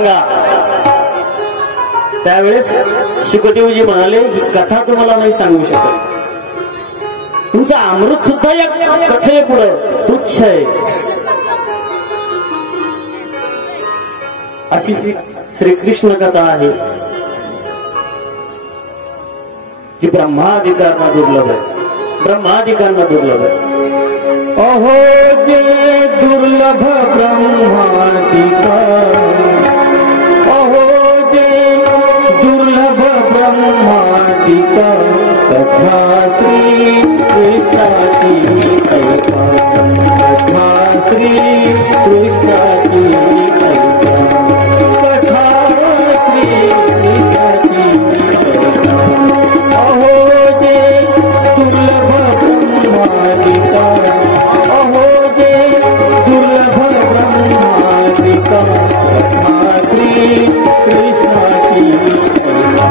सांगा. त्यावेळेस शुकदेवजी म्हणाले, ही कथा तुम्हाला नाही सांगू शकत. तुमचं अमृत सुद्धा या कथेपुढं तुच्छ आहे. अशी श्रीकृष्ण कथा आहे जी ब्रह्मादिकांना दुर्लभ आहे. ब्रह्मादिकांना दुर्लभ आहे. अहो जे दुर्लभ ब्रह्मादिका, अहो जे दुर्लभ ब्रह्मादिका, कथा श्री कृष्णाची ऐका, कथा श्री कृष्णाची ऐका, कथा श्री कृष्णाची ऐका. अहो जे दुर्लभ ब्रह्मादिका, अहो जे दुर्लभ ब्रह्मादिका, कथा श्री कृष्णाची ऐका,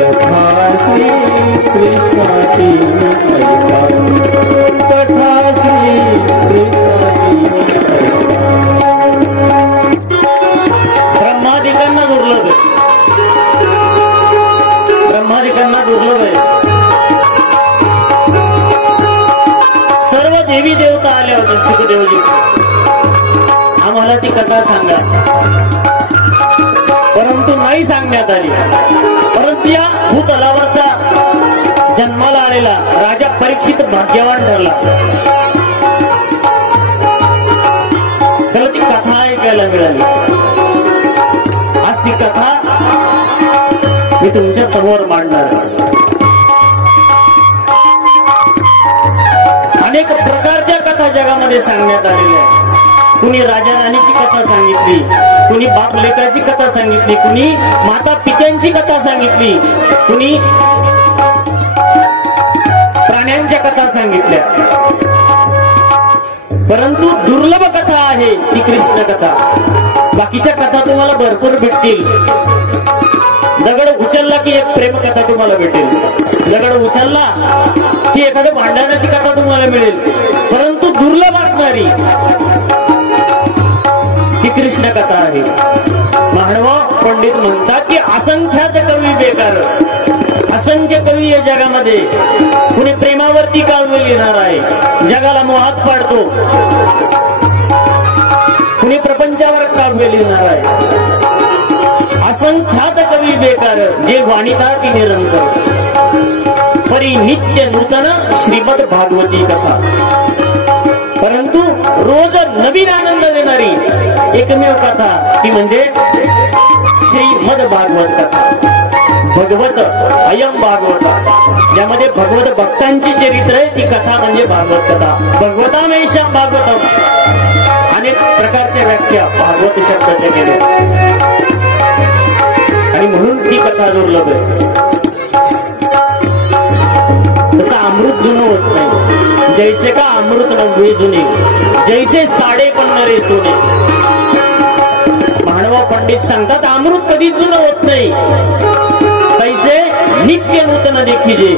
कथा श्री कृष्णाची ऐका, कथा श्री कृष्णाची ऐका. ब्रह्मादिकांना दुर्लभ आहे. ब्रह्मादिकांना दुर्लभ आहे. सर्व देवी देवता आल्या होत्या शुकदेवजी, आम्हाला ती कथा सांगा. परंतु नाही सांगण्यात आली. परंतु या भूतलावरचा जन्माला आलेला राजा परीक्षित भाग्यवान ठरला. त्याला ती कथा ऐकायला मिळाली. आज ती कथा मी तुमच्या समोर मांडणार. अनेक प्रकारच्या कथा जगामध्ये सांगण्यात आलेल्या आहेत. कुणी राजा राणीची कथा सांगितली, कुणी बाप लेकाची कथा सांगितली, कुणी माता पित्यांची कथा सांगितली, कुणी प्राण्यांच्या कथा सांगितल्या. परंतु दुर्लभ कथा आहे ती कृष्ण कथा. बाकीच्या कथा तुम्हाला भरपूर भेटतील. दगड उचलला की एक प्रेम कथा तुम्हाला भेटेल. दगड उचलला की एखाद्या भांडणाची कथा तुम्हाला मिळेल. परंतु दुर्लभ असणारी ती कृष्ण कथा आहे. मानवा पंडित म्हणतात की असंख्यात कवी बेकार, असंख्य कवी या जगामध्ये. कुणी प्रेमावरती काव्य लिहिणार आहे, जगाला मोहात पाडतो. कुणी प्रपंचावर काव्य लिहिणार आहे. असंख्यात कवी बेकार, जे वाणिता की निरंतर. परी नित्य नूतन श्रीमद भागवती कथा. परंतु रोज नवीन आनंद देणारी एकमेव कथा ती म्हणजे श्रीमद भागवत कथा. भगवत अयम भागवता, ज्यामध्ये भगवत भक्तांची चरित्र आहे ती कथा म्हणजे भागवत कथा. भगवतामेशा भागवतम. अनेक प्रकारच्या व्याख्या भागवत शब्दाच्या केल्या आणि म्हणून ती कथा दुर्लभ आहे. तसं अमृत जुनं होत नाही. जैसे का अमृत नव्हे जुने, जैसे साडे पन्नारे सोने. मानवा पंडित सांगतात अमृत कधी जुनं होत नाही. तैसे नित्य नूतन देखीजे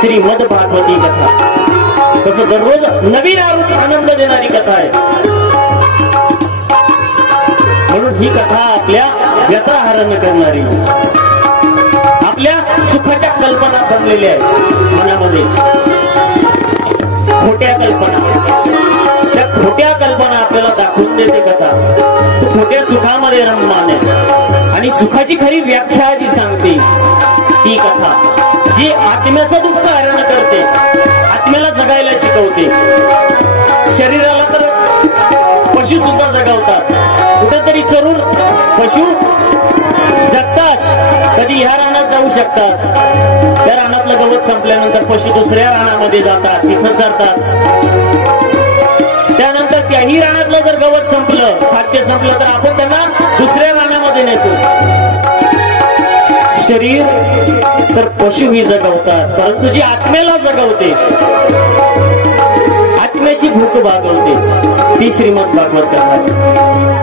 श्रीमद भागवती कथा. तसं दररोज नवीन आनंद देणारी कथा आहे. म्हणून ही कथा आपल्या व्यथा हरण करणारी, आपल्या सुखाच्या कल्पना बनलेल्या आहेत मनामध्ये. खोट्या कल्पना, त्या खोट्या कल्पना आपल्याला दाखवून देते कथा. तू खोट्या सुखामध्ये रममान आहे. आणि सुखाची खरी व्याख्या जी सांगते ती कथा, जी आत्म्याचं दुःख हरण करते, आत्म्याला जगायला शिकवते. शरीराला तर पशु सुद्धा जगवतात. कुठेतरी चरून पशु जगतात. कधी ह्या रानात जाऊ शकतात, त्या रानातलं गवत संपल्यानंतर पशु दुसऱ्या रानामध्ये जातात, तिथं जातात. त्यानंतर त्याही रानातलं जर गवत संपलं, खाद्य संपलं, तर आपण त्यांना दुसऱ्या रानामध्ये नेतो. शरीर तर पशु ही जगवतात, परंतु जी आत्म्याला जगवते, आत्म्याची भूक भागवते ती श्रीमद भागवत कथा.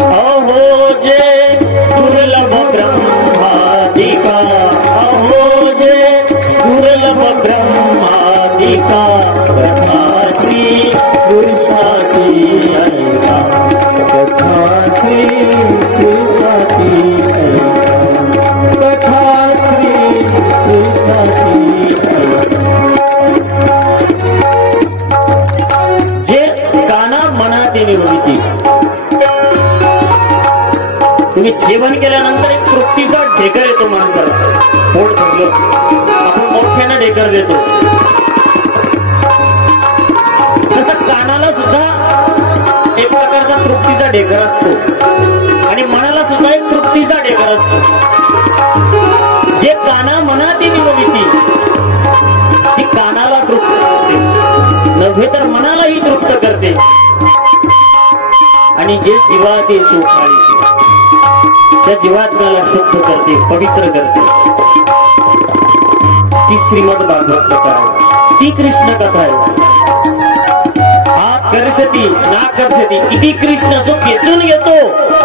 अहो जे दुर्लभ ब्रह्मादिका, अहो जे दुर्लभ ब्रह्मादिका, कथा श्री कृष्णाची ऐका, कथा श्री कृष्णाची तुम्ही जेवण केल्यानंतर एक तृप्तीचा ढेकर येतो माणसाला, पोट भरलं आपण मोठ्यानं ढेकर देतो, तसं कानाला सुद्धा एक प्रकारचा तृप्तीचा ढेकर असतो आणि मनाला सुद्धा एक तृप्तीचा ढेकर असतो. जे काना मनाती निवडती ती कानाला तृप्त करते, नव्हे तर मनालाही तृप्त करते, आणि जे जीवाते चोखाळीते त्या जीवात्म्याला शुद्ध करते, पवित्र करते. ती श्रीमद भागवत कथा आहे, ती कृष्ण कथा आहे. कर्षती ना कर्षती किती कृष्ण जो खेचून घेतो,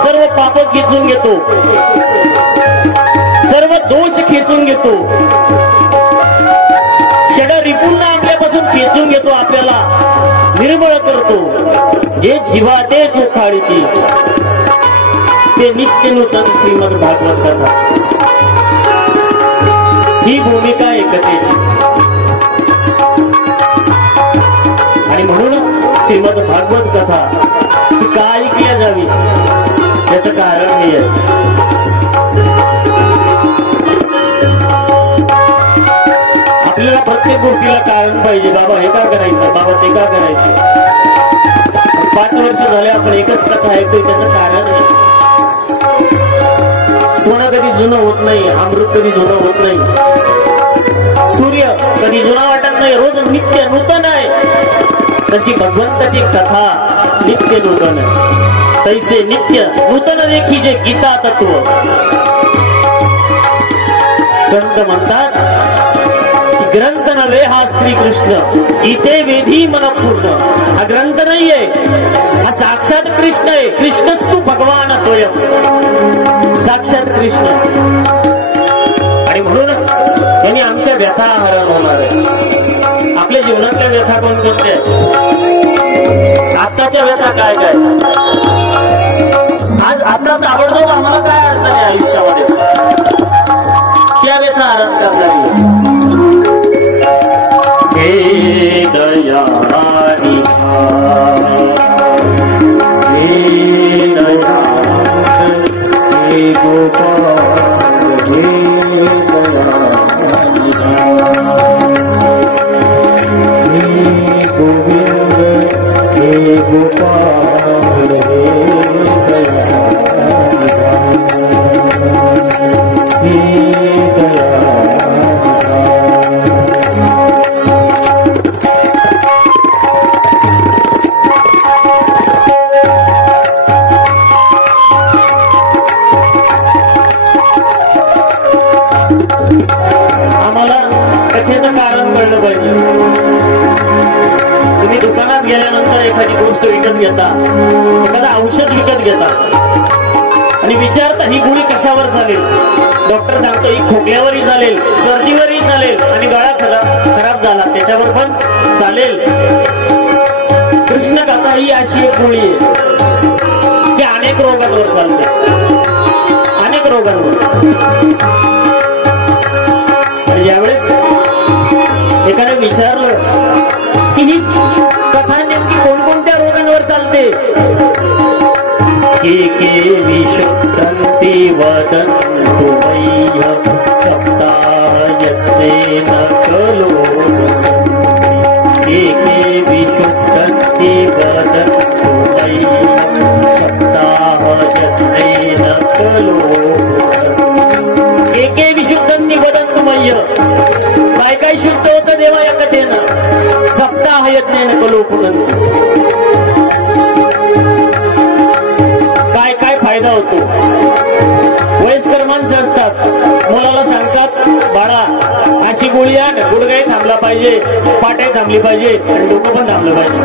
सर्व पाप खेचून घेतो, सर्व दोष खेचून घेतो, षड रिपुंना आपल्यापासून खेचून घेतो, आपल्याला निर्मळ करतो. जे जीवा ते चोखाळीती ते नित्य नूतन श्रीमद भागवत कथा. ही भूमिका एकतेची आणि म्हणून श्रीमद भागवत कथा ही का ऐकल्या जावी त्याचं कारण हे आहे. आपल्याला प्रत्येक गोष्टीला कारण पाहिजे. बाबा हे का करायचं, बाबा ते का करायचं. 5 वर्ष झाले आपण एकच कथा ऐकतोय, त्याचं कारण आहे. सोनं कधी जुनं होत नाही, अमृत कधी जुनं होत नाही, सूर्य कधी जुना वाटत नाही, रोज नित्य नूतन आहे. तशी भगवंताची कथा नित्य नूतन आहे. तैसे नित्य नूतन देखी जे गीता तत्व. संत म्हणतात की ग्रंथ नव्हे हा श्रीकृष्ण, गीते वेधी मनपूर्ण. हा ग्रंथ नाहीये, हा साक्षात कृष्ण आहे. कृष्णस्तु भगवान स्वयं, साक्षात कृष्ण. आणि म्हणून त्यांनी आमच्या व्यथा हरण होणार आहे. आपल्या जीवनातल्या व्यथा कोणकोणत्या आहेत, आत्ताच्या व्यथा काय काय, आज आता ताबडतोब आम्हाला काय अडचण आहे आयुष्यामध्ये, त्या व्यथा हरण करणारी. हे दयाळी हे दयाळ हे गोपाळ हे एखादा औषध विकत घेता आणि विचारता ही गोळी कशावर चालेल. डॉक्टर सांगतो ही खोकल्यावरही चालेल, सर्दीवरही चालेल आणि गळा खराब झाला त्याच्यावर पण चालेल. कृष्ण कथा ही अशी एक गोळी आहे की अनेक रोगांवर चालते, अनेक रोगांवर. यावेळेस एकाने विचारलं की ही कथा नेमकी कोणकोणत्या रोगांवर चालते. के विशुद्धन्ति वदन्तु मह्यं सप्ताहयत्नेन खलु. के विशुद्धन्ति वदन्तु मह्यं सप्ताहयत्नेन खलु. के विशुद्धन्ति वदन्तु मह्यं. काय काय शुद्ध होतं देवा या कथेनं. सप्ताहयत्नेन खलु पुनन्ति. फायदा होतो. वयस्कर माणसं असतात, मुलाला सांगतात बाळा अशी गोळी आण, गुडघाही थांबला पाहिजे, पाठही थांबली पाहिजे आणि डोकं पण थांबलं पाहिजे.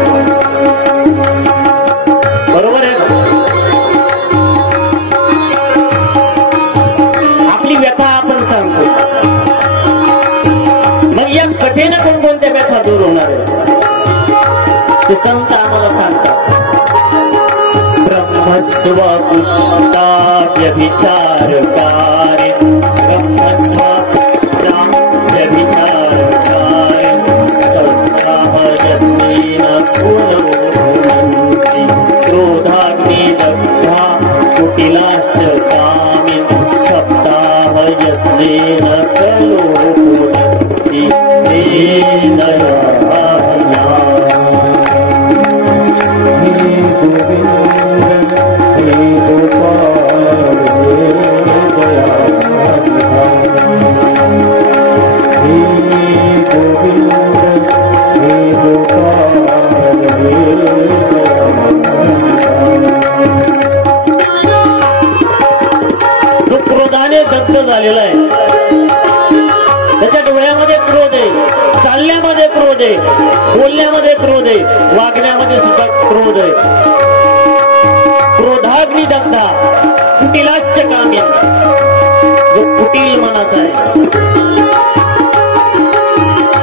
बरोबर आहे. आपली व्यथा आपण सांगतो, मग या कथेनं कोणकोणत्या व्यथा दूर होणार आहे ते संत आम्हाला सांगतात. ब्रह्मस्व पुष्टाव्यभिचारकारि ब्रह्मस्व पुष्टाव्यभिचारकारि सप्ताहयत्नेन पुनरुन्नति. क्रोधाग्निदग्धा कुटिलाश्च जत्नेन कलोपुरति दीनदयाला। दग्ध झालेला आहे, त्याच्या डोळ्यामध्ये क्रोध आहे, चालण्यामध्ये क्रोध आहे, बोलण्यामध्ये क्रोध आहे, वागण्यामध्ये सुद्धा क्रोध आहे. क्रोधाग्नी दग्धा कुटिलाश्च काम्य, जो कुटील मनाचा आहे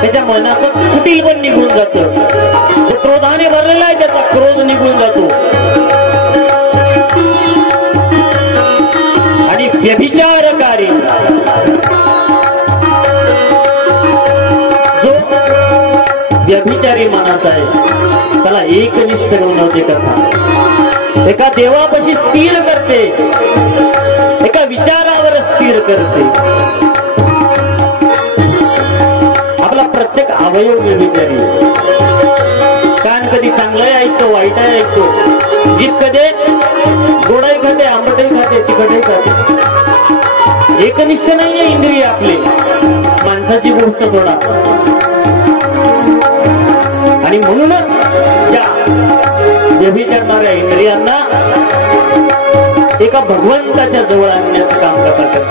त्याच्या मनाचं कुटील पण निघून जातं. जो क्रोधाने भरलेला आहे त्याचा क्रोध निघून जातो. आणि व्यभिचारकारी जो व्यभिचारी माणूस आहे त्याला एकनिष्ठ बनवते कथा. एका देवापाशी स्थिर करते, एका विचारावर स्थिर करते. आपला प्रत्येक अवयव व्यभिचारी. कान कधी चांगलंही ऐकतो, वाईटही ऐकतो. जीभ कधी गोडाई खाते, आंबटही खाते, तिखटही खाते. एकनिष्ठ नाहीये इंद्रिय आपले. माणसाची गोष्ट सोडा. आणि म्हणूनच त्या व्यभिचारणाऱ्या इंद्रियांना एका भगवंताच्या जवळ आणण्याचं काम करतात.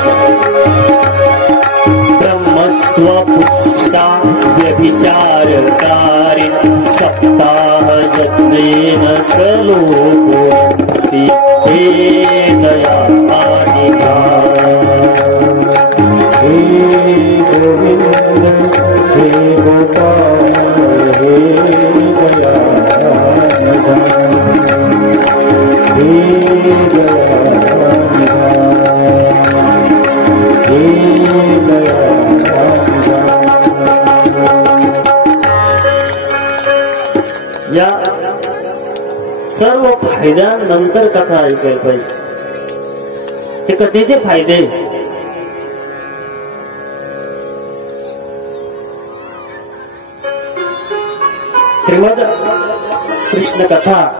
ब्रह्मस्वपुष्टा व्यभिचारकारी सप्ताह जत्नेन कलोपुरति दयानिधान. हे गोविंद हे गोपाल हे दयानिधान. हे दयानिधान हे दयानिधान. या सर्व फायद्यानंतर कथा ऐकायला पाहिजे. हे कथेचे फायदे श्रीमद कृष्ण कथा